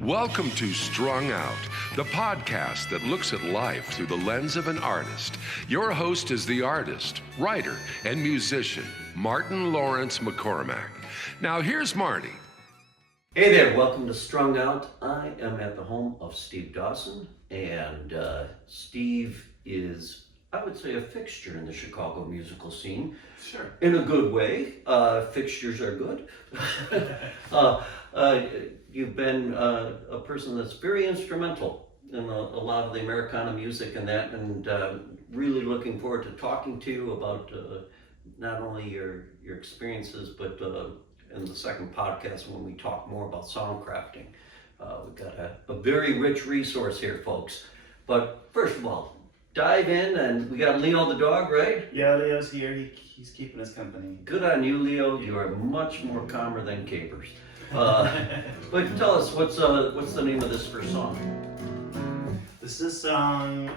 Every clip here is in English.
Welcome to Strung Out, the podcast that looks at life through the lens of an artist. Your host is the artist, writer, and musician, Martin Lawrence McCormack. Now here's Marty. Hey there, welcome to Strung Out. I am at the home of Steve Dawson, and Steve is, I would say, a fixture in the Chicago musical scene. Sure. In a good way. Fixtures are good. You've been a person that's very instrumental in a lot of the Americana music and that, and really looking forward to talking to you about not only your experiences, but in the second podcast when we talk more about songcrafting. We've got a very rich resource here, folks. But first of all, dive in, and we got Leo the dog, right? Yeah, Leo's here. He's keeping us company. Good on you, Leo. You are much more calmer than capers. But tell us, what's the name of this first song? This is a song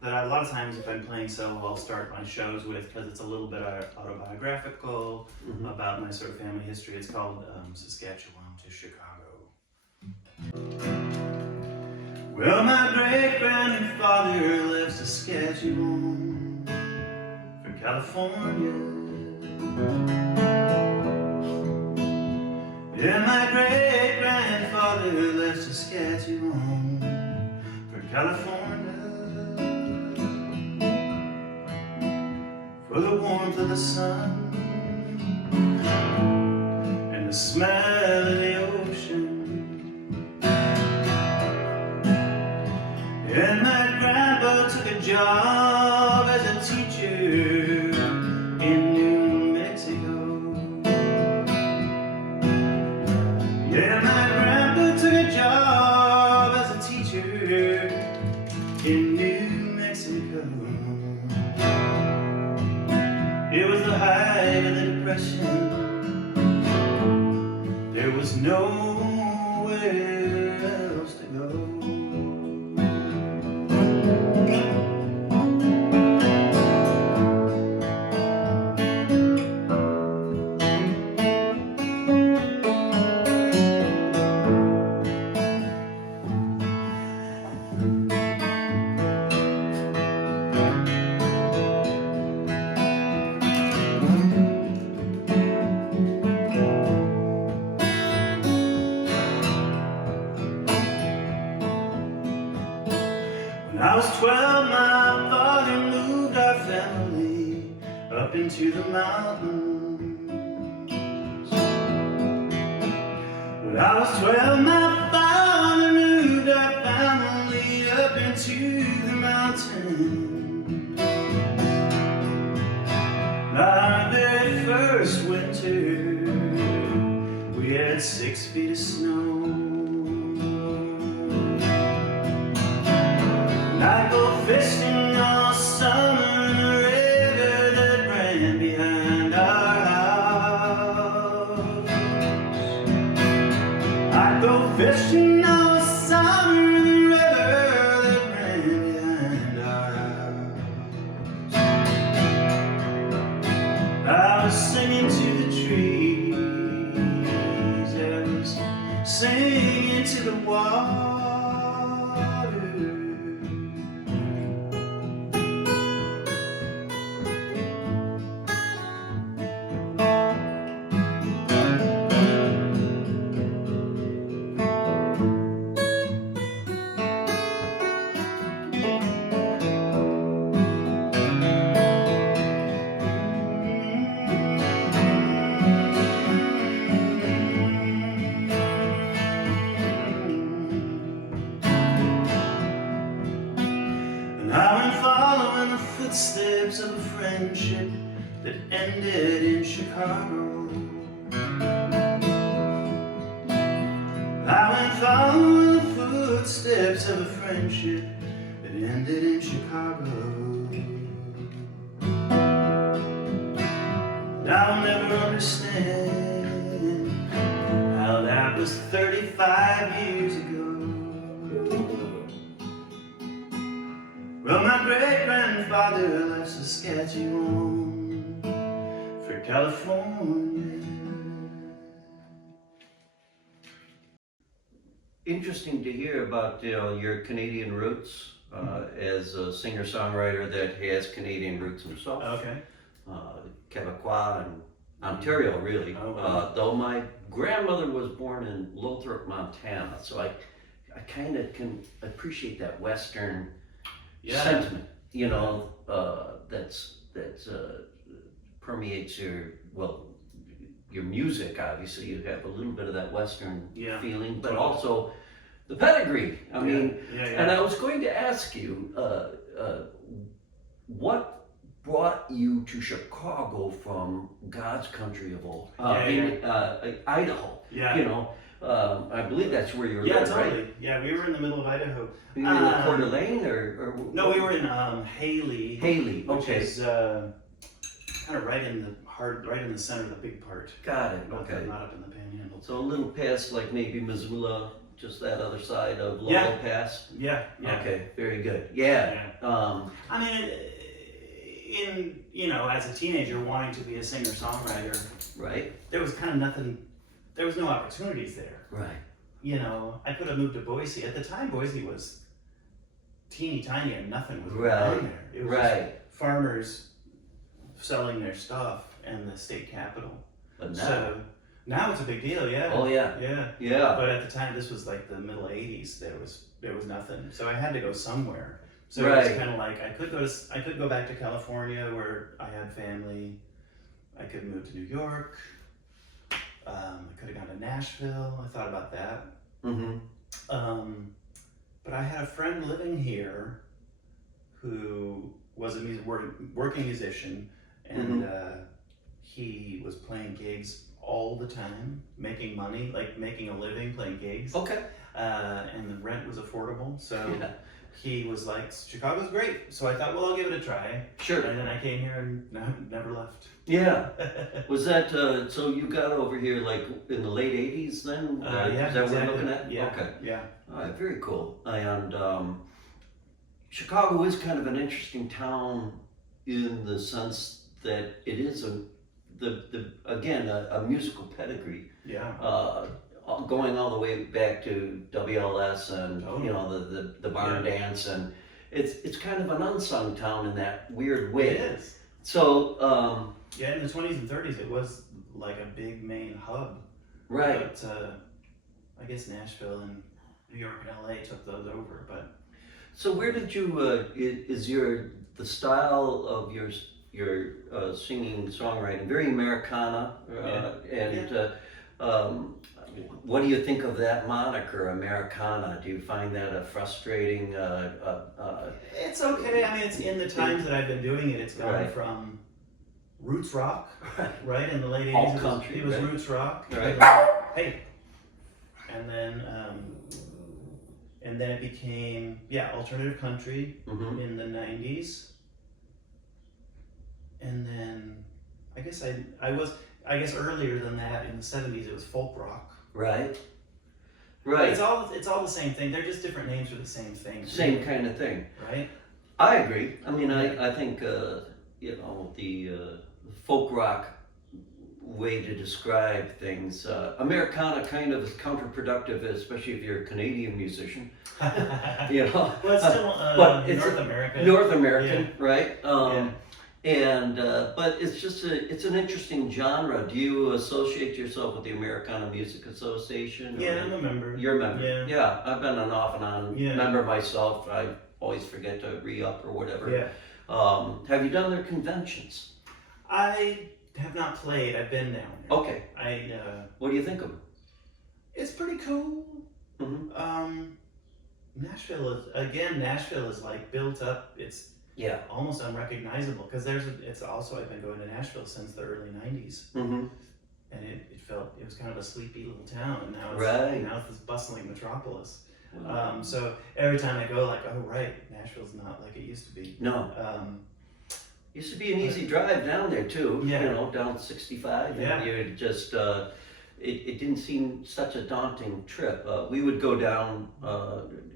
that a lot of times if I'm playing solo, I'll start my shows with, because it's a little bit autobiographical about my sort of family history. It's called Saskatchewan to Chicago. Well, my great-grandfather left Saskatchewan for California. Yeah, my great-grandfather left Saskatchewan for California, for the warmth of the sun and the smell of the ocean. And my grandpa took a job as a teacher in New Mexico. Yeah, my grandpa took a job as a teacher in New Mexico. It was the height of the Depression. There was nowhere else to go. When I was 12, my father moved our family up into the mountains. When I was 12, my father moved our family up into the mountains. Our very first winter, we had 6 feet of snow. I go fishing all summer in the river that ran behind our house. I go fishing all summer in the river that ran behind our house. I was singing to the trees, I was singing to the water. Footsteps of a friendship that ended in Chicago. I went following the footsteps of a friendship that ended in Chicago. And I'll never understand how that was 35 years ago. Well, my great-grandfather left Saskatchewan for California. interesting to hear about your Canadian roots as a singer-songwriter that has Canadian roots himself. Okay. Quebecois and Ontario, really. Oh, wow. Though my grandmother was born in Lothrop, Montana, so I kind of can appreciate that Western sentiment. That's permeates your music. Obviously, you have a little bit of that Western feeling, but also the pedigree. I mean, and I was going to ask you, what brought you to Chicago from God's country of old? Idaho. Yeah. I believe that's where you were. Yeah, living, totally. Right? Yeah, we were in the middle of Idaho. Were you in Coeur d'Alene or? No, we were in Haley. Haley. Okay. Which is kind of right in the center of the big part. Got it. Okay. Not up in the Panhandle. So a little past, like maybe Missoula, just that other side of Lowell Pass. Yeah. Okay. Very good. Yeah. I mean, as a teenager wanting to be a singer-songwriter, Right. there was kind of nothing. There was no opportunities there. Right. I could have moved to Boise. At the time, Boise was teeny tiny and nothing was going Right. on there. It was just farmers selling their stuff and the state capital. But now. So now it's a big deal, yeah. Oh yeah. Yeah. But at the time, this was like the middle '80s. There was nothing. So I had to go somewhere. So it was kind of like I could go back to California where I had family. I could move to New York. I could have gone to Nashville. I thought about that. Mm-hmm. But I had a friend living here who was a working musician, and he was playing gigs all the time, making money, like making a living playing gigs. Okay. And the rent was affordable, so he was like, Chicago's great. So I thought, well, I'll give it a try. Sure. And then I came here and never left. Yeah. Was that, so you got over here like in the late 80s then? Yeah, Is that what we're exactly. looking at? Yeah. Okay. Yeah. All right, very cool. And Chicago is kind of an interesting town in the sense that it is a musical pedigree. Yeah. Going all the way back to WLS and the barn dance, and it's kind of an unsung town in that weird way. It is. So in the 20s and 30s, it was like a big main hub. right. But I guess Nashville and New York and LA took those over. But So where did you is the style of your singing songwriting very Americana what do you think of that moniker, Americana? Do you find that a frustrating? it's okay. I mean, it's in the times that I've been doing it. It's gone Right. from roots rock, right, in the late 80s. All country, It was right. roots rock. Right. Hey. And then it became alternative country Mm-hmm. in the 90s. And then I guess earlier than that in the 70s it was folk rock. Right. Right. It's all the same thing. They're just different names for the same thing. Same kind of thing. Right? I agree. I mean, I think the folk rock way to describe things. Americana kind of is counterproductive, especially if you're a Canadian musician. Well, it's still but it's North American. North American, right? Yeah. But it's an interesting genre. Do you associate yourself with the Americana Music Association? Yeah, I'm a member. You're a member. Yeah. I've been an off and on member myself. I always forget to re-up or whatever. Yeah. Have you done their conventions? I have not played. I've been down there. Okay. What do you think of them? It's pretty cool. Mm-hmm. Nashville is like built up. It's almost unrecognizable because I've been going to Nashville since the early 90s. Mm-hmm. And it was kind of a sleepy little town, and now it's this bustling metropolis. Wow. So every time I go, like, oh right, Nashville's not like it used to be. No. Used to be an easy drive down there too. Yeah. Down 65. Yeah. And you just it didn't seem such a daunting trip. We would go down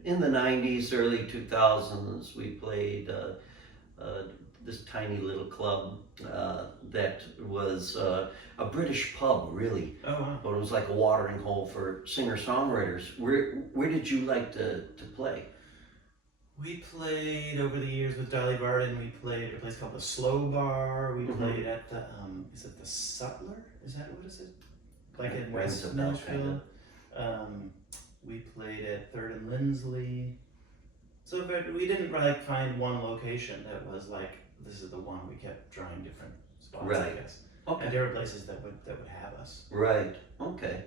in the 90s, early 2000s. We played this tiny little club that was a British pub, really. Oh, wow. But it was like a watering hole for singer-songwriters. Where did you like to play? We played over the years with Dolly Varden. We played at a place called the Slow Bar. We played at the, is it the Sutler? Is that what is it? Like in Rings West a bell, Nashville. We played at Third and Lindsley. So but we didn't like find one location that was like, this is the one. We kept trying different spots, I Right. guess. Okay. And there were places that would have us. Right. Okay.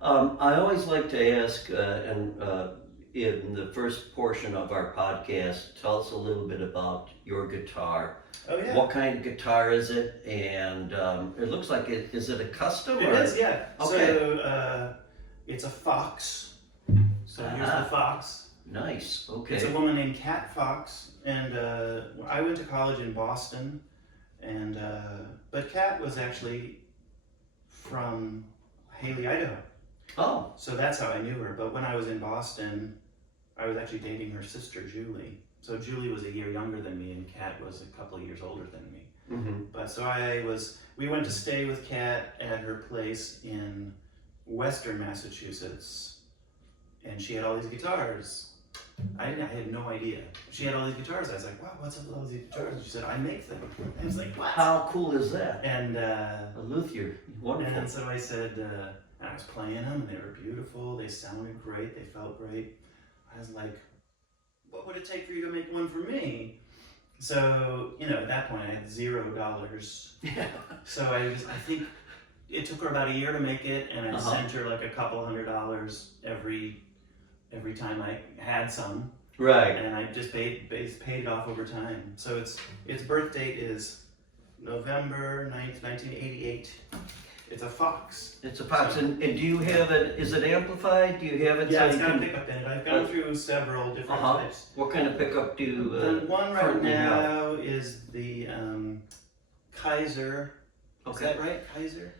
I always like to ask, in the first portion of our podcast, tell us a little bit about your guitar. Oh yeah. What kind of guitar is it? And it looks like is it a custom? It or? is, yeah. Okay. So it's a Fox. So here's the Fox. Nice. Okay. It's a woman named Kat Fox, and I went to college in Boston, and but Kat was actually from Haley, Idaho. Oh. So that's how I knew her. But when I was in Boston, I was actually dating her sister Julie. So Julie was a year younger than me, and Kat was a couple of years older than me. Mm-hmm. But so we went to stay with Kat at her place in Western Massachusetts, and she had all these guitars. I had no idea. She had all these guitars. I was like, wow, what's up with all these guitars? And she said, I make them. I was like, what? How cool is that? And A luthier. Wonderful. and so I said, and I was playing them, and they were beautiful. They sounded great. They felt great. I was like, what would it take for you to make one for me? So, at that point I had $0. Yeah. So I think it took her about a year to make it, and I sent her like a couple $100 every time I had some. Right. And I just paid it off over time. So its birth date is November 9th, 1988. It's a Fox. It's a Fox. And do you have it, is it amplified? Do you have it? Yeah, so it's you got a can- pickup in it. I've gone through several different types. What kind of pickup do you The one right currently have? now is the Kaiser. Is Okay. that right? Kaiser?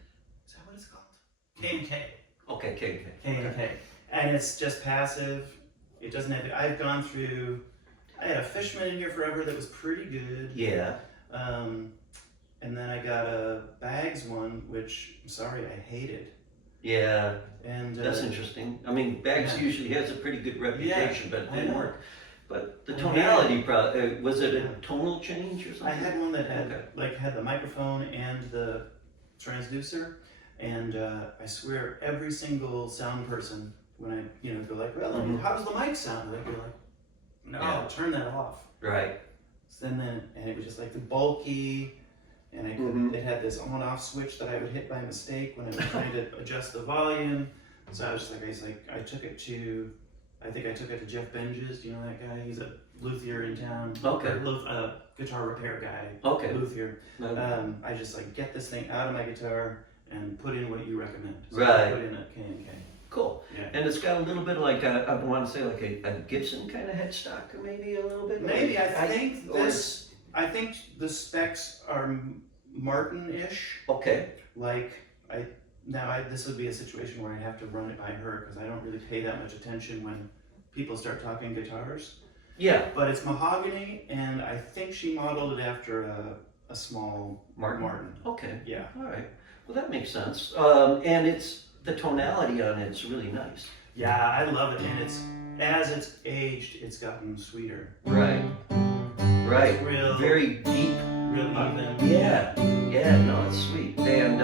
Is that what it's called? K&K. Okay, K&K. And it's just passive. It doesn't have. I've gone through. I had a Fishman in here forever that was pretty good. Yeah. And then I got a Bags one, which I'm sorry, I hated. Yeah. And That's interesting. I mean, Bags usually has a pretty good reputation, but it I didn't know. work. But the I tonality, was it a tonal change or something? I had one that had Okay. had the microphone and the transducer, and I swear every single sound person, when I go like, well, how does the mic sound? They'd be like, no, Yeah. turn that off. Right. So and it was just like bulky, and I couldn't. It had this on-off switch that I would hit by mistake when I was trying to adjust the volume. So I was like, I took it to Jeff Benjes. Do you know that guy? He's a luthier in town. Okay. Guitar repair guy. Okay. Luthier. I just get this thing out of my guitar and put in what you recommend. So Right. I put in a K&K. Cool. Yeah. And it's got a little bit like I want to say like a Gibson kind of headstock, or maybe a little bit. Maybe like, I think the specs are Martin-ish. Okay. This would be a situation where I'd have to run it by her because I don't really pay that much attention when people start talking guitars. Yeah. But it's mahogany, and I think she modeled it after a small Martin. Okay. Yeah. All right. Well, that makes sense. And the tonality on it's really nice. Yeah, I love it, and as it's aged, it's gotten sweeter. Right. Right. It's real, Very deep. real even. Yeah. Yeah. No, it's sweet. And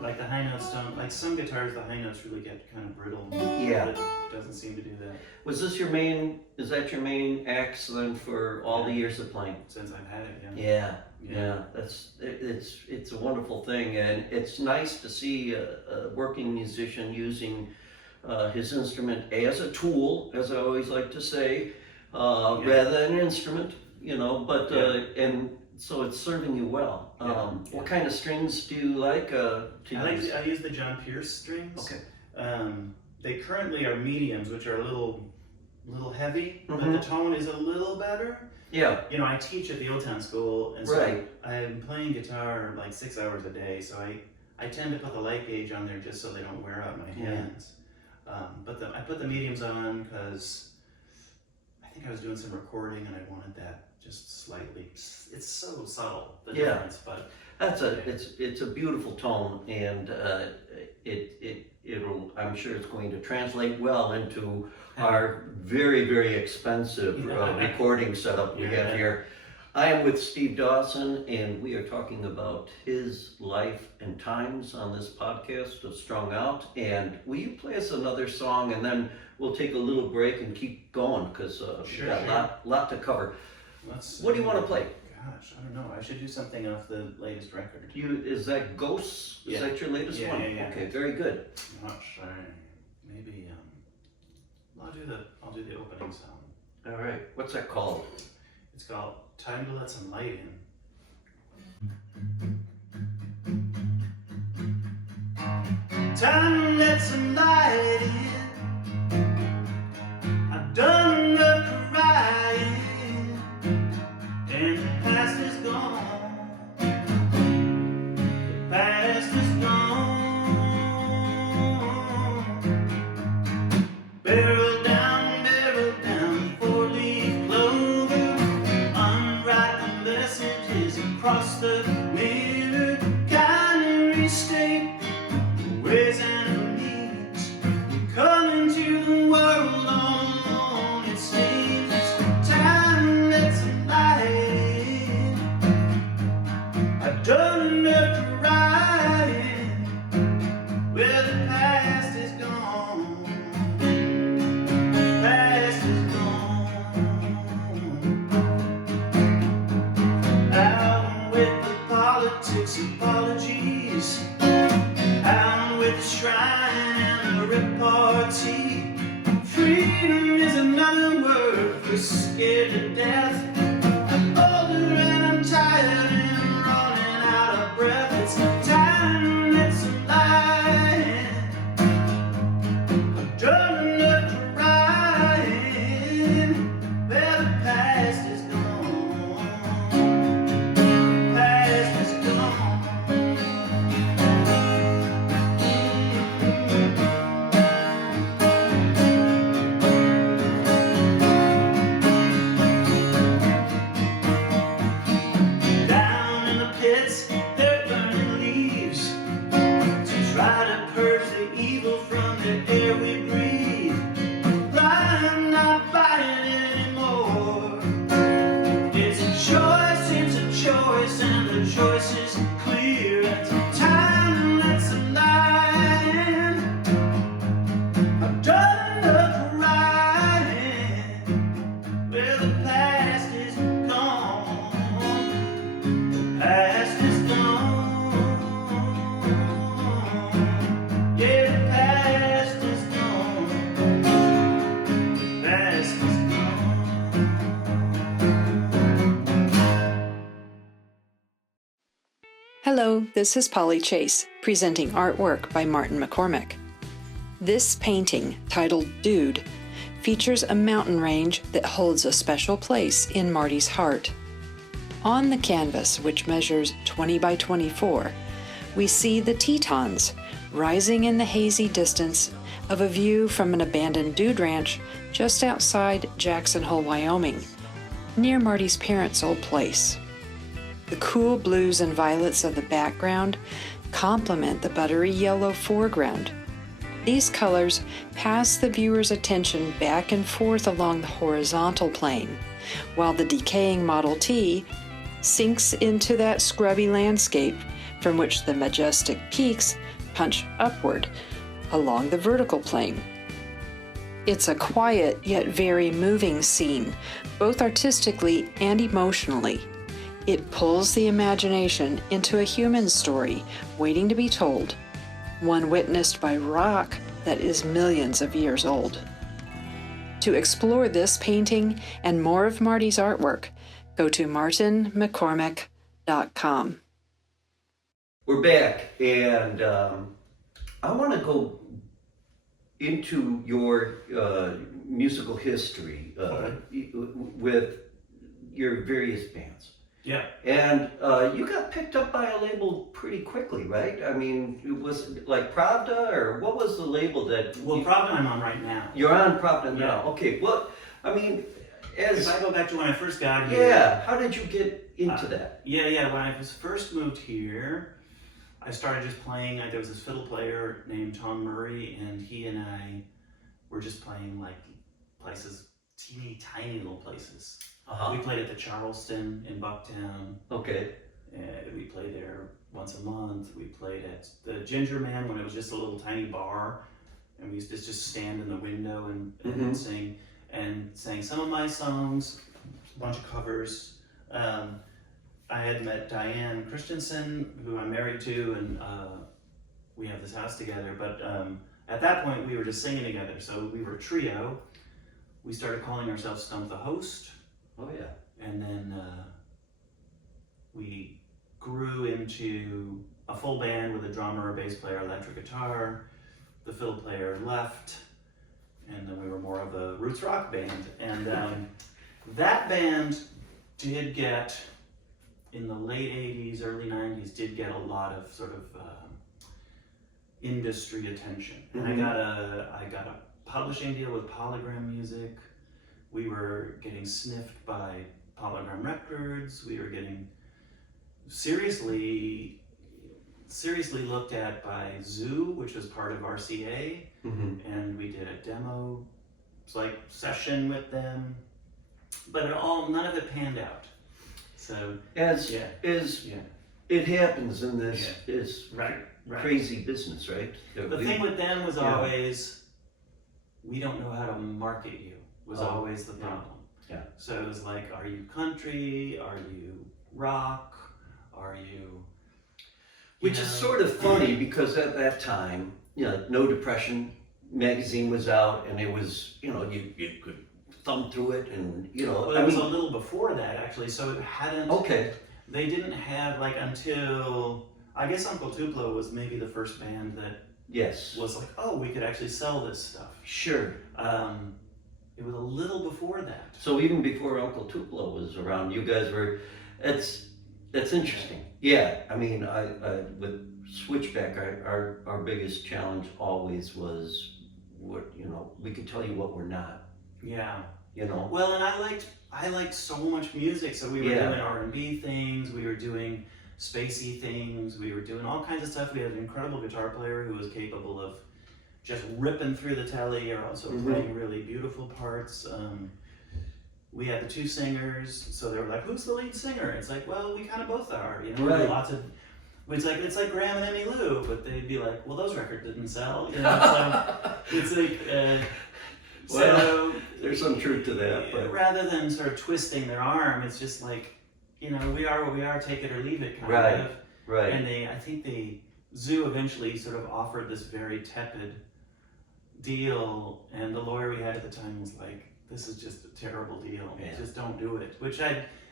Like the high notes don't. Like some guitars, the high notes really get kind of brittle. Yeah. But it doesn't seem to do that was this your main? Is that your main axe then for all the years of playing? since I've had it. Yeah. Yeah. Yeah, it's a wonderful thing, and it's nice to see a working musician using his instrument as a tool, as I always like to say, rather than an instrument, But and so it's serving you well. What kind of strings do you like to use? I use the John Pierce strings. Okay. They currently are mediums, which are a little heavy, but the tone is a little better. Yeah. I teach at the Old Town School, and so Right. I'm playing guitar like 6 hours a day, so I tend to put the light gauge on there just so they don't wear out my hands. But I put the mediums on because I think I was doing some recording and I wanted that just slightly, it's so subtle, the Yeah. difference, but It's a beautiful tone, and it'll, I'm sure it's going to translate well into our very, very expensive recording setup we have here. I am with Steve Dawson, and we are talking about his life and times on this podcast of Strung Out. And will you play us another song, and then we'll take a little break and keep going, because we've got a lot to cover. What do you want to play? Gosh, I don't know. I should do something off the latest record. Is that Ghosts? Yeah. Is that your latest one? Yeah. Okay, very good. I'm not sure. Maybe I'll do the opening song. All right, what's that called? It's called Time to Let Some Light In. Time to let some light in. I've done enough crying. And the past is gone. The past is gone. Barrel down, four-leaf clover. Unwrite the messages across the mirror. Kindly restate the ways and the needs. Come into the world alone. It seems it's time that's some light. I've done enough to ride. Well, the past is gone. The past is gone. Out with the politics, apologies. Out with the shrine and the repartee. Freedom is another word for scared to death. I'm older and I'm tired and running out of breath. It's time to let some light in. I've done enough to ride in. Well, the past is gone. The past is gone. Down in the pits, they're burning leaves to try to purge the evil from the air we breathe. But I'm not buying it anymore. It's a choice, and the choice is clear. It's time to let some light in. I've done enough riding. Well, the past is gone. Past is gone. Yeah, the past is gone. The past is gone. Hello, this is Polly Chase, presenting artwork by Martin McCormick. This painting, titled Dude, features a mountain range that holds a special place in Marty's heart. On the canvas, which measures 20 by 24, we see the Tetons rising in the hazy distance of a view from an abandoned dude ranch just outside Jackson Hole, Wyoming, near Marty's parents' old place. The cool blues and violets of the background complement the buttery yellow foreground. These colors pass the viewer's attention back and forth along the horizontal plane, while the decaying Model T sinks into that scrubby landscape from which the majestic peaks punch upward along the vertical plane. It's a quiet yet very moving scene, both artistically and emotionally. It pulls the imagination into a human story waiting to be told, one witnessed by rock that is millions of years old. To explore this painting and more of Marty's artwork, go to martinmccormick.com. We're back, and I want to go into your musical history with your various bands. Yeah. And you got picked up by a label pretty quickly, right? I mean, it was like Pravda, or what was the label that... Well, Pravda I'm on right now. You're on Pravda now. Yeah. Okay, well, I mean, if I go back to when I first got here. Yeah, how did you get into that? Yeah. When I was first moved here, I started just playing. There was this fiddle player named Tom Murray, and he and I were just playing like places, teeny tiny little places. We played at the Charleston in Bucktown. Okay. We played there once a month. We played at the Ginger Man when it was just a little tiny bar, and we used to just stand in the window and sing, and sang some of my songs, a bunch of covers. I had met Diane Christensen, who I'm married to, and we have this house together. But at that point, we were just singing together, so we were a trio. We started calling ourselves Stump the Host. Oh yeah. And then we grew into a full band with a drummer, a bass player, electric guitar. The fiddle player left, and then we were more of a roots rock band. And that band did get, in the late 80s, early 90s, did get a lot of sort of industry attention. And I got a publishing deal with Polygram Music. We were getting sniffed by Polygram Records. We were getting seriously looked at by Zoo, which was part of RCA, and we did a demo session with them, but none of it panned out. So it happens in this right. crazy business, right? The thing with them was always, we don't know how to market you, was always the problem. Yeah. So it was like, are you country? Are you rock? Are you... Which is sort of funny because at that time, No Depression magazine was out, and it was, you could thumb through it, and Well, it was a little before that actually, so it hadn't. Okay. They didn't have until, I guess Uncle Tupelo was maybe the first band that was like, oh, we could actually sell this stuff. Sure. It was a little before that. So even before Uncle Tupelo was around, you guys were. That's interesting. Yeah, I mean, I with Switchback, our biggest challenge always was what we could tell you what we're not. Yeah. Well, and I liked so much music, so we were doing R&B things, we were doing spacey things, we were doing all kinds of stuff. We had an incredible guitar player who was capable of just ripping through the telly, or also playing really beautiful parts. We had the two singers, so they were like, "Who's the lead singer?" It's like, well, we kind of both are, Right. Lots of, it's like Graham and Emmy Lou, but they'd be like, "Well, those records didn't sell," It's like, well, there's some truth to that, but rather than sort of twisting their arm, it's just like, we are what we are, take it or leave it, kind of. Right. And I think Zoo eventually sort of offered this very tepid deal, and the lawyer we had at the time was like, this is just a terrible deal. Yeah. Just don't do it. Which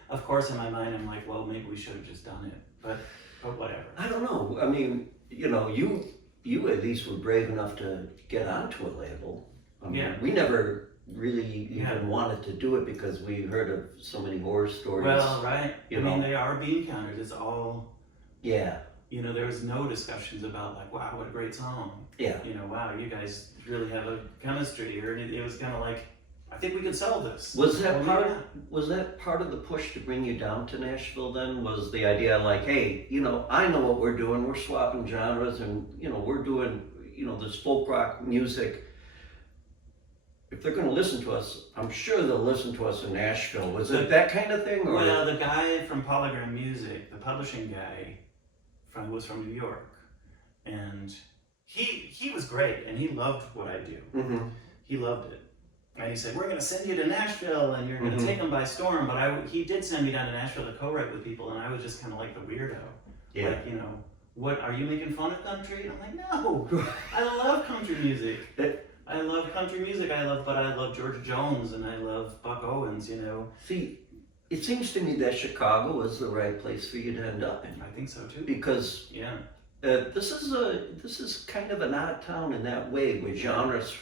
of course, in my mind, I'm like, well, maybe we should have just done it. But whatever. I don't know. I mean, you at least were brave enough to get onto a label. I mean, we never really even wanted to do it because we heard of so many horror stories. Well, right. I mean, they are bean counters. It's all. Yeah. There was no discussions about like, wow, what a great song. Yeah. Wow, you guys really have a chemistry here, and it was kind of like, I think we could sell this. Was that part of the push to bring you down to Nashville then? Was the idea like, hey, I know what we're doing, we're swapping genres, and we're doing, this folk rock music. If they're going to listen to us, I'm sure they'll listen to us in Nashville. Was it that kind of thing? Or? Well, the guy from Polygram Music, the publishing guy, was from New York, and he was great, and he loved what I do. He loved it. And he said, we're going to send you to Nashville, and you're going to take them by storm. But he did send me down to Nashville to co-write with people, and I was just kind of like the weirdo. Yeah. Like, what, are you making fun of country? And I'm like, no, I love country music. I love country music, but I love George Jones, and I love Buck Owens, See, it seems to me that Chicago is the right place for you to end up in. I think so too. Because this is kind of an odd town in that way, with genres.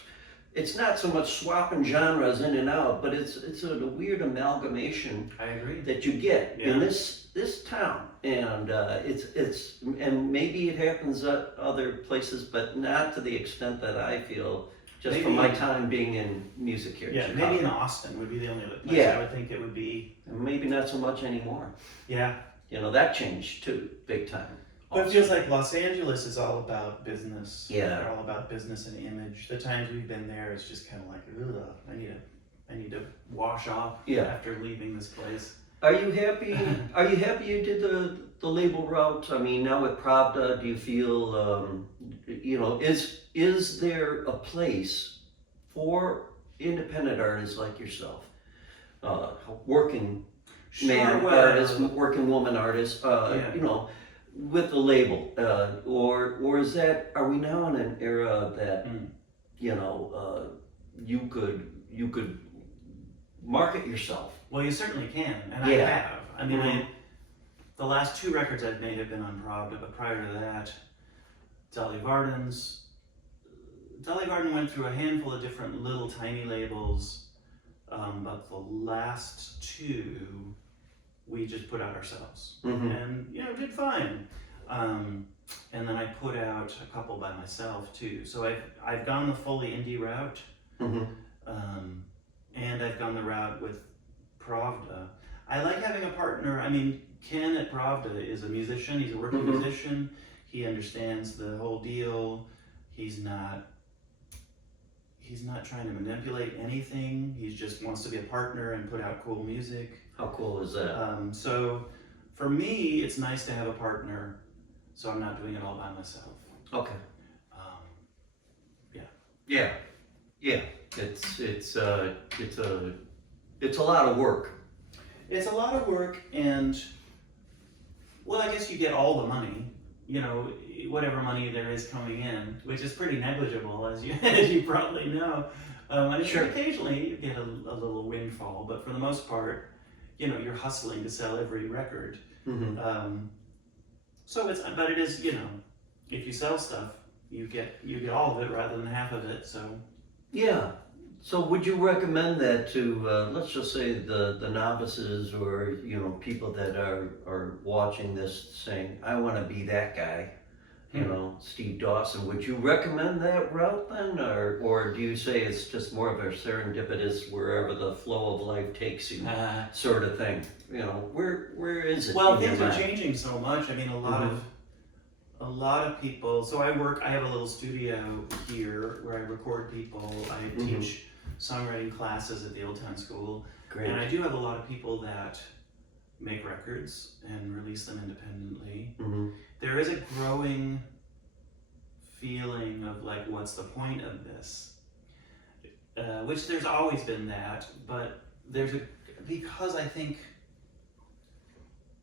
It's not so much swapping genres in and out, but it's a weird amalgamation. I agree. That you get in this town, and and maybe it happens at other places, but not to the extent that I feel just Maybe- from my time being in music here. Yeah, in maybe in Chicago. Austin would be the only other place Yeah. I would think it would be. And maybe not so much anymore. Yeah. You know, that changed too, big time. But it feels like Los Angeles is all about business. Yeah. They're all about business and image. The times we've been there, it's just kind of like, ugh, I need to wash off Yeah. after leaving this place. Are you happy? Are you happy you did the label route? I mean, now with Pravda, do you feel, you know, is there a place for independent artists like yourself, working man artists, working woman artists, Yeah. you know, with the label, or is that? Are we now in an era that, you know, you could market yourself? Well, you certainly can, and Yeah. I have. I mean, Mhm. the last 2 records I've made have been on Pravda, but prior to that, Dolly Varden went through a handful of different little tiny labels, but the last 2 we just put out ourselves, and you know, did fine. And then I put out a couple by myself too. So I've gone the fully indie route, and I've gone the route with Pravda. I like having a partner. I mean, Ken at Pravda is a musician. He's a working musician. He understands the whole deal. He's not trying to manipulate anything. He just wants to be a partner and put out cool music. How cool is that? So for me, it's nice to have a partner, so I'm not doing it all by myself. Okay. Yeah. Yeah. It's a lot of work. It's a lot of work, and well, I guess you get all the money, you know, whatever money there is coming in, which is pretty negligible, as you probably know. And Sure. Occasionally you get a little windfall, but for the most part, you know, you're hustling to sell every record. But it is, you know, if you sell stuff, you get all of it rather than half of it. So Yeah. So would you recommend that to, let's just say the novices, or, you know, people that are watching this saying, I want to be that guy, you know, Steve Dawson. Would you recommend that route then? Or do you say it's just more of a serendipitous, wherever the flow of life takes you sort of thing? You know, where is it? well, in your things are mind? changing so much. I mean, a lot of people. So I have a little studio here where I record people. I teach songwriting classes at the Old Town School. Great. And I do have a lot of people that make records and release them independently. There is a growing feeling of like, what's the point of this? Which there's always been that, but because I think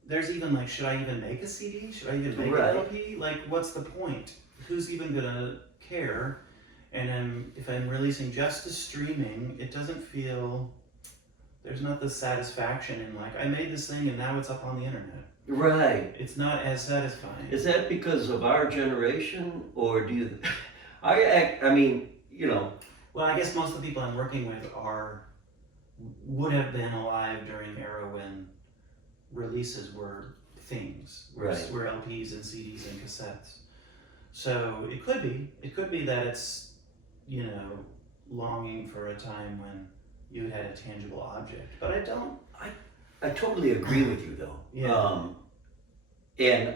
there's even like, should I even make a CD? Should I even make Right. an LP? Like, what's the point? Who's even gonna care? And if I'm releasing just to streaming, it doesn't feel, there's not the satisfaction in like, I made this thing and now it's up on the internet. Right. It's not as satisfying. Is that because of our generation, or do you? I mean, you know. Well, I guess most of the people I'm working with would have been alive during an era when releases were things, Right. were LPs and CDs and cassettes. So it could be that it's, you know, longing for a time when you had a tangible object, but I don't. I totally agree with you though. Yeah. And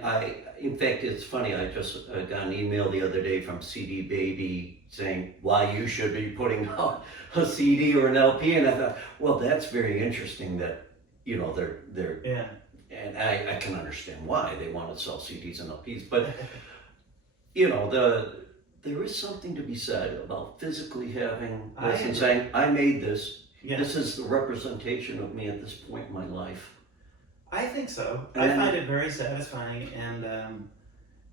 in fact, it's funny, I just got an email the other day from CD Baby saying why you should be putting out a CD or an LP, and I thought, well, that's very interesting that, you know, they're Yeah. and I can understand why they want to sell CDs and LPs, but you know, there is something to be said about physically having this and saying, I made this. Yeah. This is the representation of me at this point in my life. I think so. And I find it very satisfying, and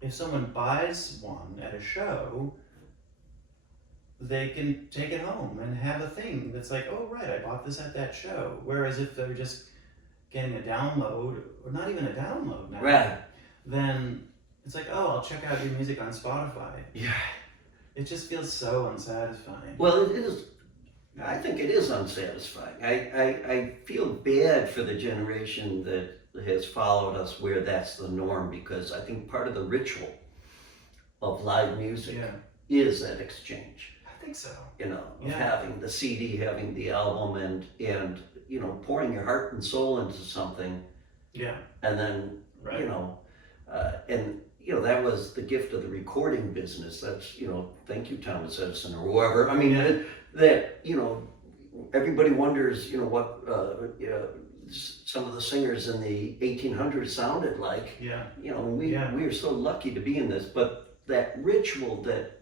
if someone buys one at a show, they can take it home and have a thing that's like, oh right, I bought this at that show. Whereas if they're just getting a download, or not even a download now, Right. then it's like, oh, I'll check out your music on Spotify. Yeah. It just feels so unsatisfying. Well, it is. I think it is unsatisfying. I feel bad for the generation that has followed us where that's the norm, because I think part of the ritual of live music Yeah. is that exchange. I think so. You know, of Yeah. having the CD, having the album, and you know, pouring your heart and soul into something, Yeah. and then Right. you know, and you know, that was the gift of the recording business. That's, you know, thank you, Thomas Edison or whoever. I mean, that you know, everybody wonders, you know, what some of the singers in the 1800s sounded like. Yeah. You know, we are so lucky to be in this, but that ritual, that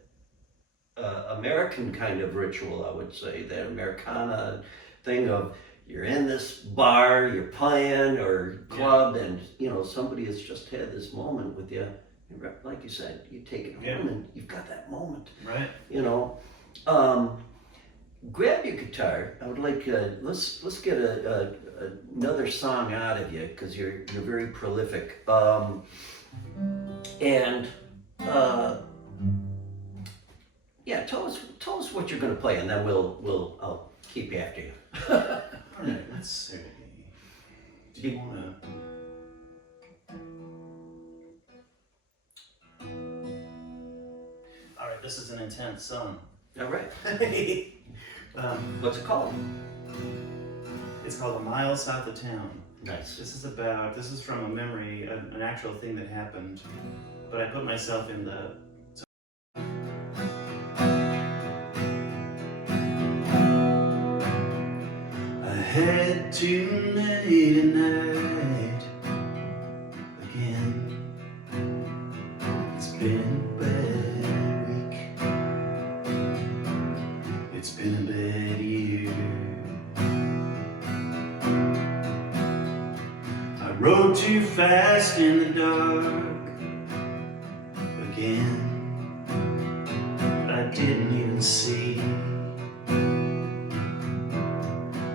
American kind of ritual, I would say, that Americana thing of you're in this bar, you're playing or club, and you know, somebody has just had this moment with you. Like you said, you take it home and you've got that moment. Right. You know, grab your guitar. I would like let's get another song out of you, because you're very prolific. Yeah, tell us what you're going to play, and then I'll keep after you. All right. Let's see. Do you want to? All right. This is an intense song. All right. um, What's it called? it's called A Mile South of Town. Nice. This is from a memory, an actual thing that happened, but I put myself in the. I had too many tonight again. It's been a bad week. It's been a bad year. I rode too fast in the dark again. I didn't even see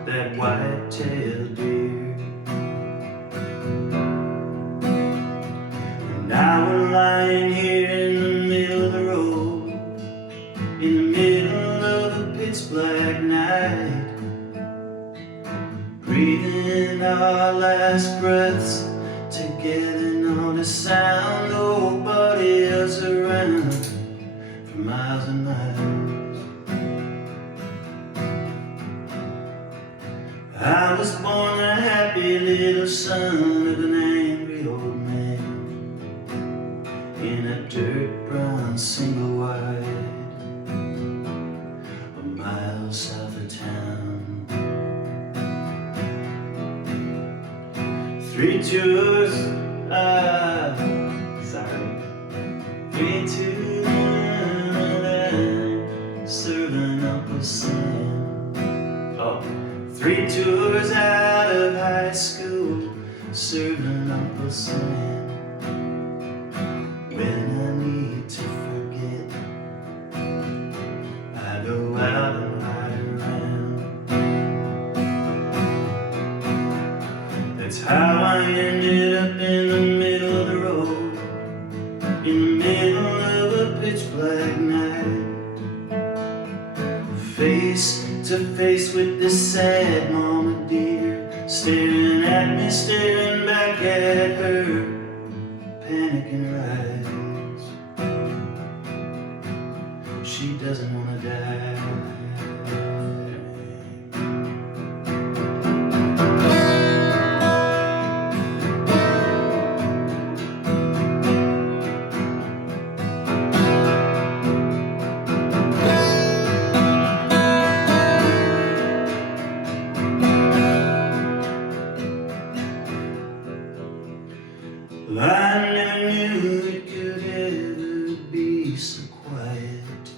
that white-tailed deer. And now we're lying here in the middle of the road, in the middle of a pitch black night, breathing our last breaths together, not a sound, nobody else around for miles and miles. I was born a happy little son of an angry old man in a dirt brown single wide, a mile south of town. 3 tours, 3 to 9, serving Uncle Sam. 3 tours out of high school, serving Uncle Sam. When I need to forget, I go out and ride around. That's how I ended up in the middle of the road, in the middle of a pitch black night, face to face with this sad mama dear, staring at me, staring back at her, panic in her eyes. She doesn't want to die. I never knew it could ever be so quiet.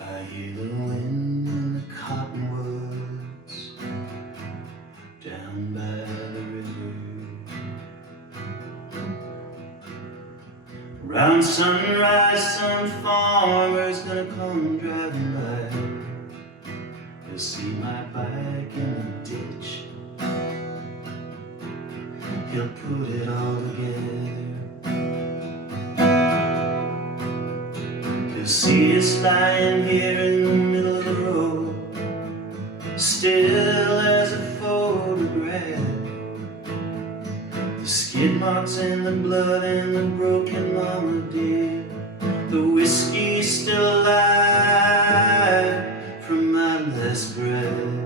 I hear the wind in the cottonwoods down by the river. Around sunrise, some farmer's gonna come driving by. He'll see my bike in the ditch. He'll put it all together. He'll see us lying here in the middle of the road, still as a photograph. The skid marks and the blood and the broken mama dear, the whiskey's still alive. breath.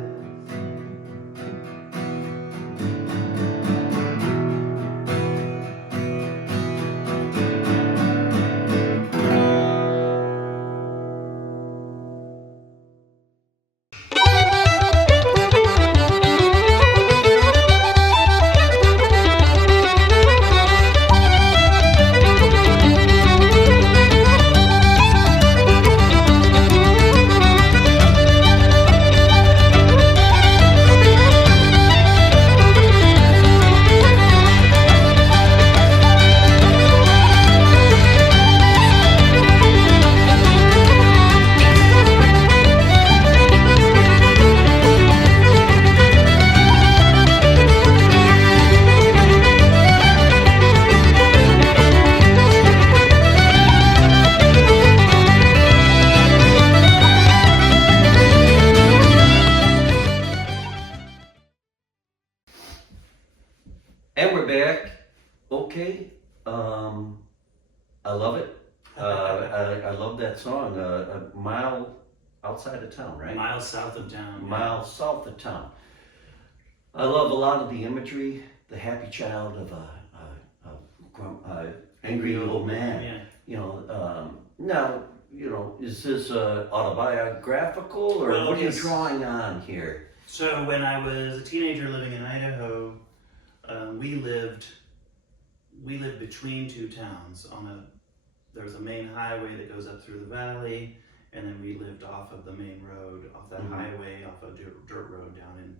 And we're back. Okay. I love it. I love that song. A mile outside of town, right? Miles south of town. Miles south of town. I love a lot of the imagery. The happy child of a angry old man. Yeah. You know. Now, you know, is this autobiographical, or Well, what are you it's- drawing on here? So when I was a teenager living in Idaho, we lived between two towns. There was a main highway that goes up through the valley, and then we lived off of the main road, off that highway, off a dirt road down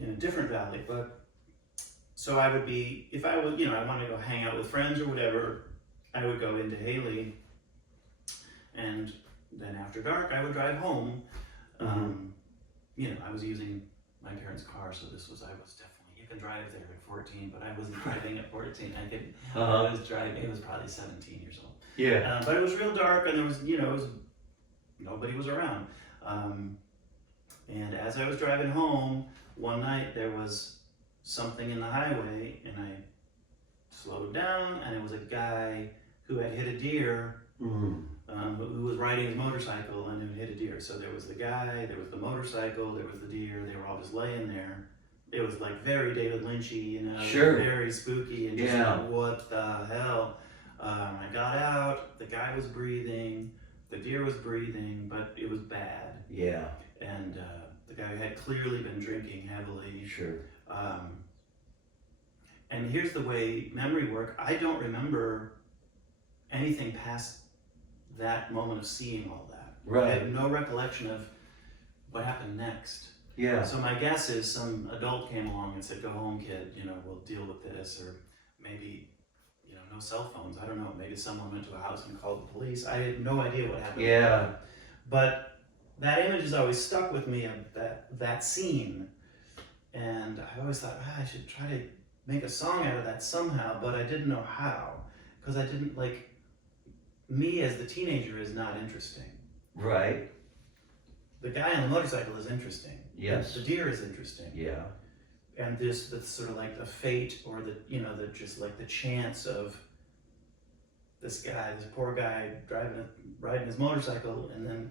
in a different valley. But so I would be, if I would, I wanted to go hang out with friends or whatever, I would go into Haley, and then after dark I would drive home. I was using my parents' car, so I was definitely, you can drive there at 14, but I wasn't driving at 14. I was driving, it was probably 17 years old. Yeah. But it was real dark, and there was, nobody was around. And as I was driving home, one night there was something in the highway, and I slowed down, and it was a guy who had hit a deer, who was riding his motorcycle and who hit a deer. So there was the guy, there was the motorcycle, there was the deer, they were all just laying there. It was like very David Lynchy, Sure. very spooky, and just Yeah. like, what the hell? I got out, the guy was breathing, the deer was breathing, but it was bad. Yeah. And the guy had clearly been drinking heavily. Sure. And here's the way memory works. I don't remember anything past that moment of seeing all that. Right. I have no recollection of what happened next. Yeah. So my guess is some adult came along and said, go home, kid, we'll deal with this. Or maybe, no cell phones. I don't know. Maybe someone went to a house and called the police. I had no idea what happened. Yeah. But that image has always stuck with me, of that scene. And I always thought, I should try to make a song out of that somehow, but I didn't know how. Because I didn't, me as the teenager is not interesting. Right. The guy on the motorcycle is interesting. Yes. The deer is interesting. Yeah. And that's sort of like the fate, or the chance of this poor guy riding his motorcycle, and then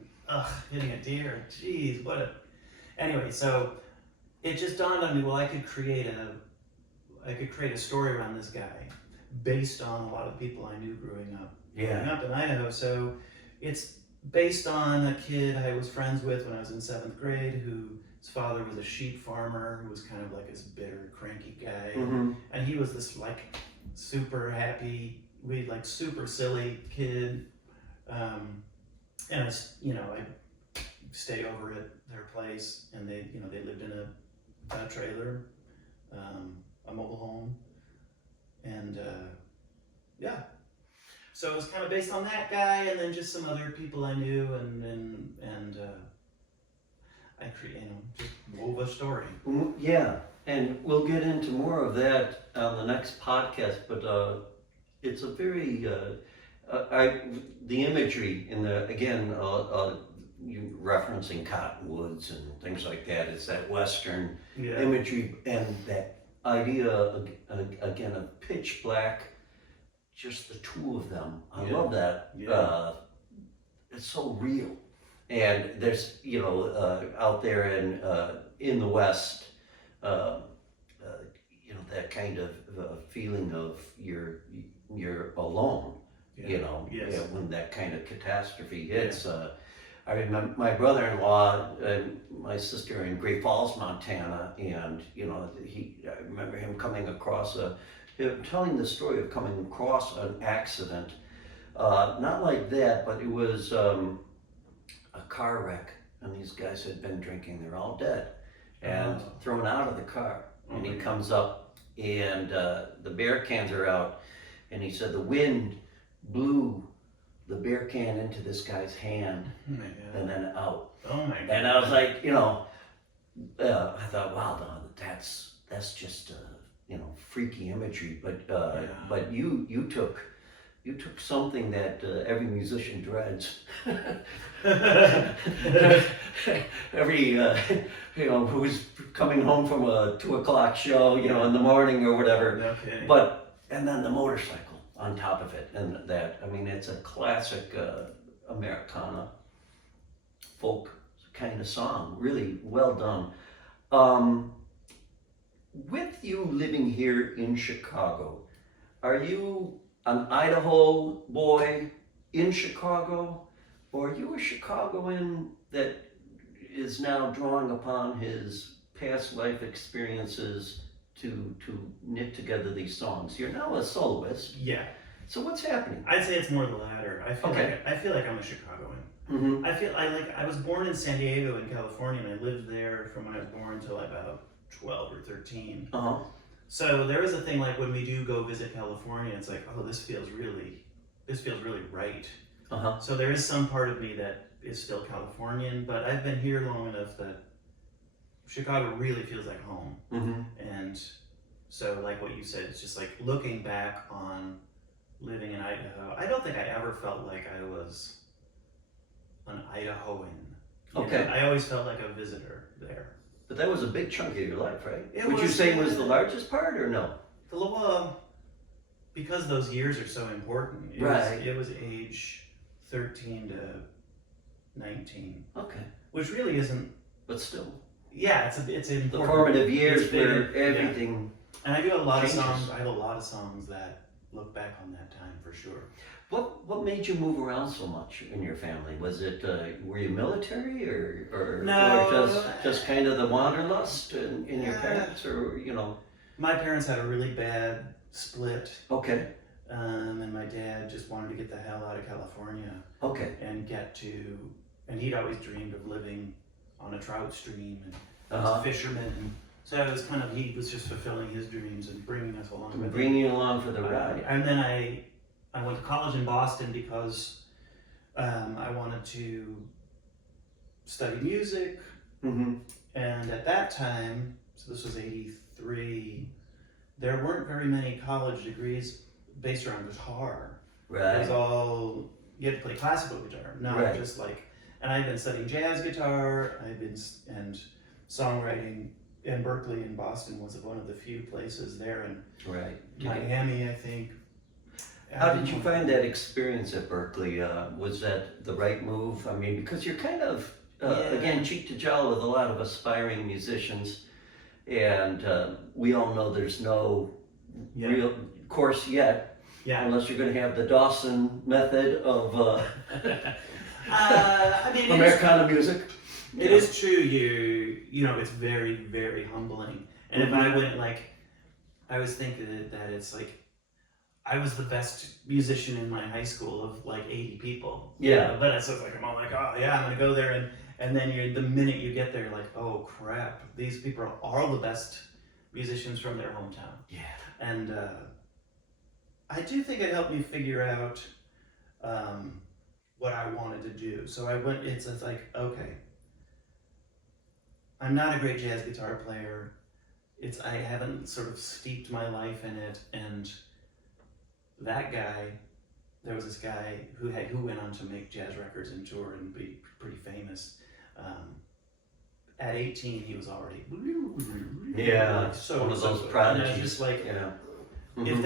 hitting a deer. Jeez, anyway, so it just dawned on me, well, I could create a story around this guy based on a lot of people I knew growing up. Yeah. Growing up in Idaho. So it's based on a kid I was friends with when I was in 7th grade, whose father was a sheep farmer, who was kind of like this bitter, cranky guy. And he was this super happy, super silly kid. And I stayed over at their place, and they lived in a trailer, a mobile home, and so it was kind of based on that guy, and then just some other people I knew, and I just wove a story. Yeah, and we'll get into more of that on the next podcast, but it's a very, the imagery in you referencing cottonwoods and things like that, it's that Western imagery, and that idea, again, of pitch black, just the two of them. I love that. Yeah. It's so real. And there's, out there in the West, that kind of feeling of you're alone, Yes. when that kind of catastrophe hits. I remember my brother-in-law and my sister in Great Falls, Montana, and I remember him coming across telling the story of coming across an accident, not like that, but it was a car wreck, and these guys had been drinking. They're all dead and thrown out of the car. And he comes up, and the beer cans are out, and he said the wind blew the beer can into this guy's hand, and then out. Oh my God. And I was like, I thought, wow, that's just freaky imagery. But you took something that every musician dreads. Every who's coming home from a 2:00 show, in the morning or whatever. No kidding. And then the motorcycle on top of it, and it's a classic Americana folk kind of song. Really well done. With you living here in Chicago, are you an Idaho boy in Chicago, or are you a Chicagoan that is now drawing upon his past life experiences to knit together these songs? You're now a soloist. Yeah. So what's happening? I'd say it's more the latter. I feel like I'm a Chicagoan. Mm-hmm. I was born in San Diego in California, and I lived there from when I was born until about 12 or 13. Uh-huh. So there is a thing like when we do go visit California, it's like, oh, this feels really right. Uh-huh. So there is some part of me that is still Californian, but I've been here long enough that Chicago really feels like home. Mm-hmm. And so like what you said, it's just like looking back on living in Idaho, I don't think I ever felt like I was an Idahoan. Okay. I always felt like a visitor there. But that was a big chunk of your life, right? It Would you was, say was the largest part, or no? Because those years are so important. It was age 13 to 19. Okay. Which really isn't. But still. Yeah, it's important. The formative years It's big, where everything. Yeah. And I do a lot changes. of songs. I have a lot of songs that look back on that time for sure. What made you move around so much in your family? Was it were you military or No. or just kind of the wanderlust in your parents, or My parents had a really bad split. Okay. And my dad just wanted to get the hell out of California Okay. and and he'd always dreamed of living on a trout stream, and he was a fisherman, and so it was he was just fulfilling his dreams and bringing us along with him. Bringing you along for the ride. And then I went to college in Boston because I wanted to study music, Mm-hmm. and at that time, so this was 83, there weren't very many college degrees based around guitar. It Right. was all, you had to play classical guitar, not Right. just and I'd been studying jazz guitar, and songwriting in Berkeley in Boston was one of the few places there, and Right. Miami, I think. How did you find that experience at Berkeley? Was that the right move? I mean, because you're kind of, again, cheek to jowl with a lot of aspiring musicians, and we all know there's no real course yet, unless you're going to have the Dawson method of I mean, Americana music. It is true. It's very, very humbling. And if I went I was thinking that it's I was the best musician in my high school of 80 people. Yeah. But it's just I'm oh yeah, I'm gonna go there, and then the minute you get there, oh crap, these people are all the best musicians from their hometown. Yeah. And I do think it helped me figure out what I wanted to do. So I went. It's okay. I'm not a great jazz guitar player. I haven't sort of steeped my life in it, and that guy, there was this guy who went on to make jazz records and tour and be pretty famous. At 18, he was already So one of those prodigies. And I was just Mm-hmm. if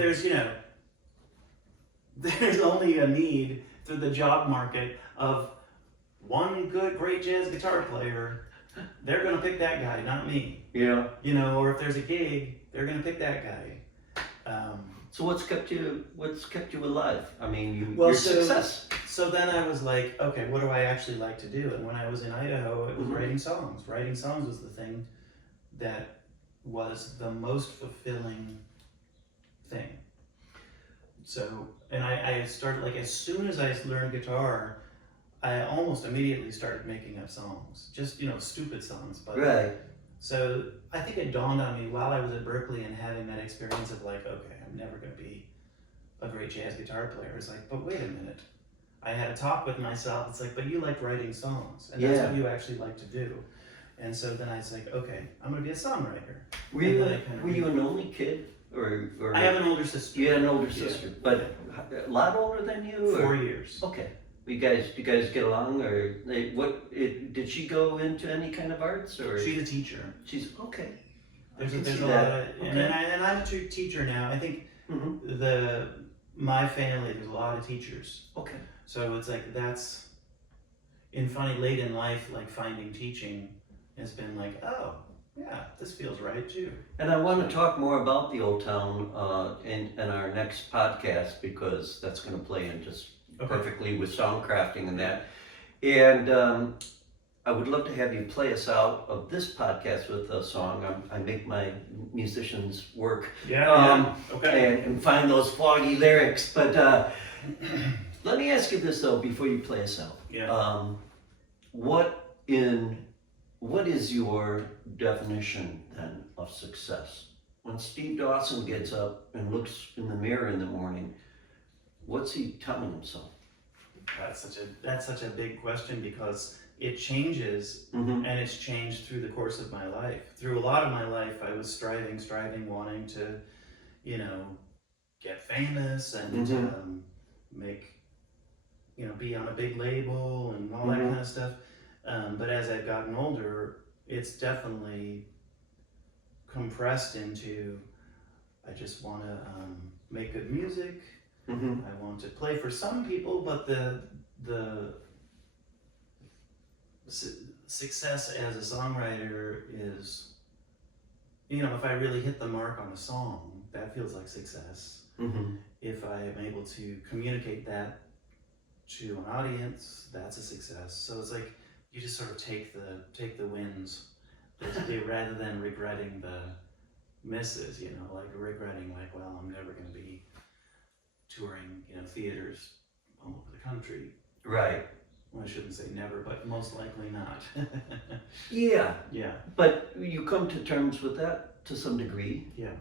there's only a need through the job market of one great jazz guitar player, they're gonna pick that guy, not me. Yeah. You know, or if there's a gig, they're gonna pick that guy. So what's kept you alive? I mean, Well, your so- success. So then I was like, okay, what do I actually like to do? And when I was in Idaho, it was Mhm. writing songs. Writing songs was the thing that was the most fulfilling thing. So, and I started, like, as soon as I learned guitar, I almost immediately started making up songs. Just, you know, stupid songs. But Right. So I think it dawned on me while I was at Berkeley and having that experience of like, okay, I'm never going to be a great jazz guitar player. It's like, but wait a minute. I had a talk with myself. It's like, but you like writing songs, and that's Yeah. what you actually like to do. And so then I was like, okay, I'm going to be a songwriter. Were And you then I kind of were you an only kid, or I have an older sister. you had an older Yeah. sister, but a lot older than you? Or? 4 years. Okay. You guys get along, or did she go into any kind of arts, or She's a teacher. she's okay? There's I can a see lot that. of, Okay. and I'm a teacher now. I think Mm-hmm. my family, there's a lot of teachers. Okay. So it's like that's late in life, like finding teaching has been like, oh yeah, this feels right too. And I want to talk more about the Old Town in our next podcast, because that's going to play in just perfectly with songcrafting and that. And I would love to have you play us out of this podcast with a song. I make my musicians work and find those foggy lyrics. But let me ask you this though, before you play us out. Yeah. What is your definition then of success? When Steve Dawson gets up and looks in the mirror in the morning, what's he telling himself? That's such a big question, because it changes, Mm-hmm. and it's changed through the course of my life. Through a lot of my life, I was striving, wanting to, you know, get famous and Mhm. make, you know, be on a big label and all that Mhm. kind of stuff. But as I've gotten older, it's definitely compressed into, I just want to make good music. Mm-hmm. I want to play for some people, but the success as a songwriter is, you know, if I really hit the mark on a song, that feels like success. Mm-hmm. If I am able to communicate that to an audience, that's a success. So it's like you just sort of take the wins, basically, rather than regretting the misses. You know, like regretting, like, well, I'm never going to be touring, you know, theaters all over the country. Right. Well, I shouldn't say never, but most likely not. Yeah. Yeah. But you come to terms with that to some degree. Yeah.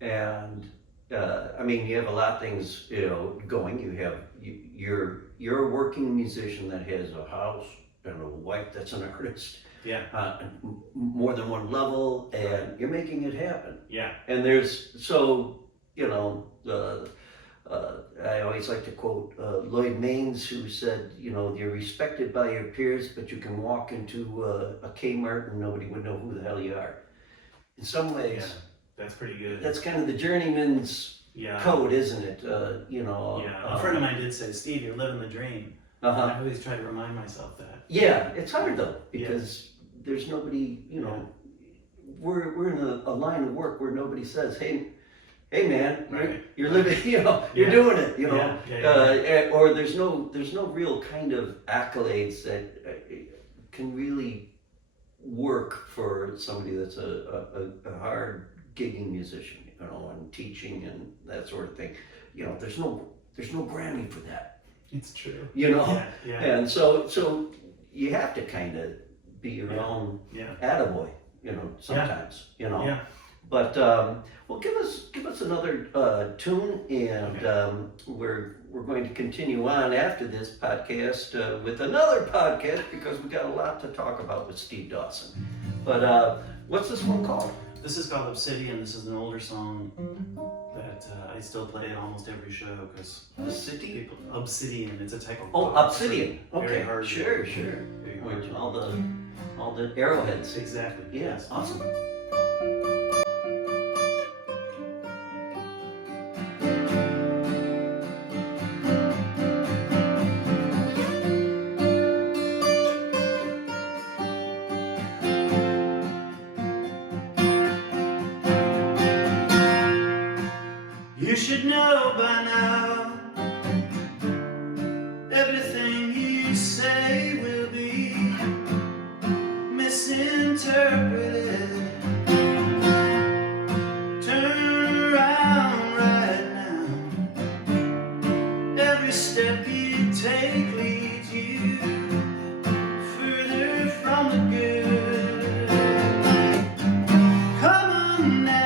And I mean, you have a lot of things, you know, going. You're a working musician that has a house and a wife that's an artist. Yeah. More than one level, and you're making it happen. Yeah. And you know, I always like to quote Lloyd Maines, who said, you know, you're respected by your peers, but you can walk into a Kmart and nobody would know who the hell you are. In some ways, Yeah. That's pretty good. that's kind of the journeyman's code, isn't it? You know. Yeah. A friend of mine did say, Steve, you're living the dream. Uh-huh. And I always try to remind myself that. Yeah, it's hard though, because there's nobody, you know, we're in a line of work where nobody says, hey man, Right. you're living, you know, you're doing it, you know. Or there's no real kind of accolades that can really work for somebody that's a hard gigging musician, you know, and teaching and that sort of thing. You know, there's no Grammy for that. It's true. You know? Yeah. And so you have to kind of be your own attaboy, you know, sometimes, you know. Yeah. But well, give us another tune, and we're going to continue on after this podcast with another podcast, because we got a lot to talk about with Steve Dawson. But what's this one called? This is called Obsidian. This is an older song that I still play at almost every show because people. Obsidian. It's a type of. Oh, rock. Obsidian. Very Okay. hard. Sure. Very hard. With all the arrowheads. Exactly. Yeah. Awesome. should know by now, everything you say will be misinterpreted. Turn around right now. Every step you take leads you further from the good. Come on now,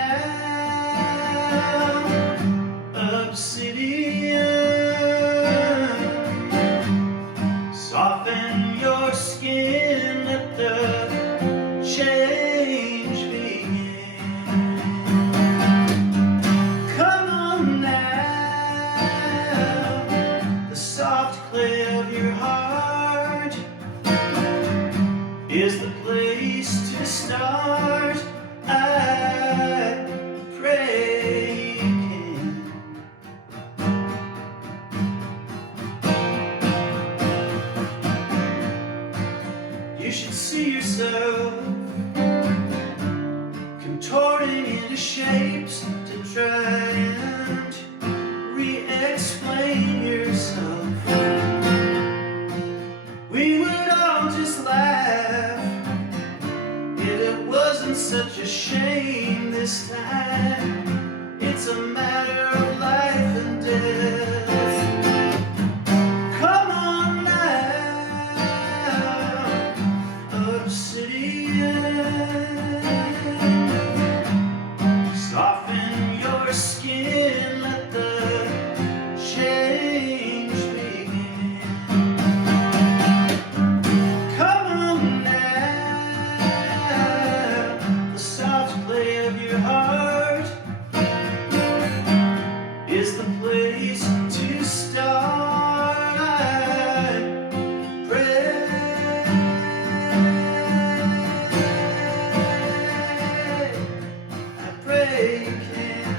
obsidian. Soften your skin, let the change begin. Come on now, the soft clay of your heart is the place to start. I pray you can. You should see yourself contorting into shapes to try and re-explain yourself. We would all just laugh if it wasn't such a shame this time. It's a matter of life and death. Come on now, obsidian. Soften your skin, let the change begin. Come on now, the soft play of your heart is the place to start. I pray, I pray you can.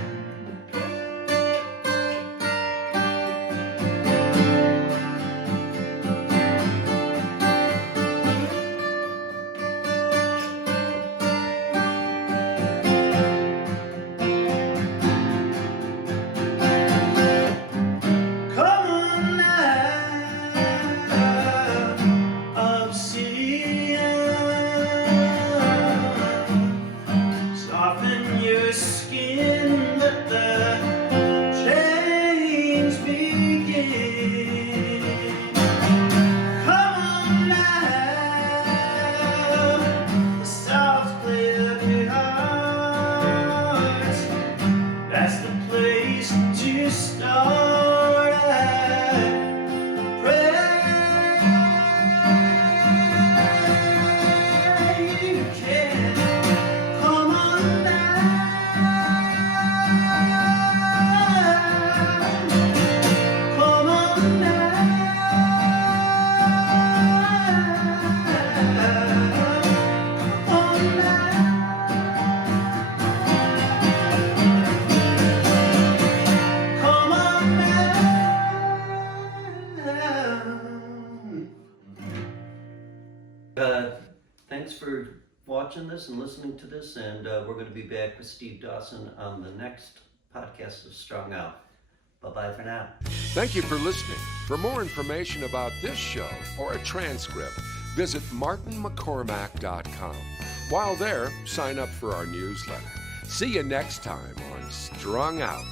Come on now, obsidian. Soften your skin, let the change begin. Come on now, the soft clay of your heart, that's the place to start. I pray you can. Come on now, come on now, come on now. Come on now. Thanks for watching this and listening to this, and we're going to be back with Steve Dawson on the next podcast of Strung Out. Bye-bye for now. Thank you for listening. For more information about this show or a transcript, visit martinmccormack.com. While there, sign up for our newsletter. See you next time on Strung Out.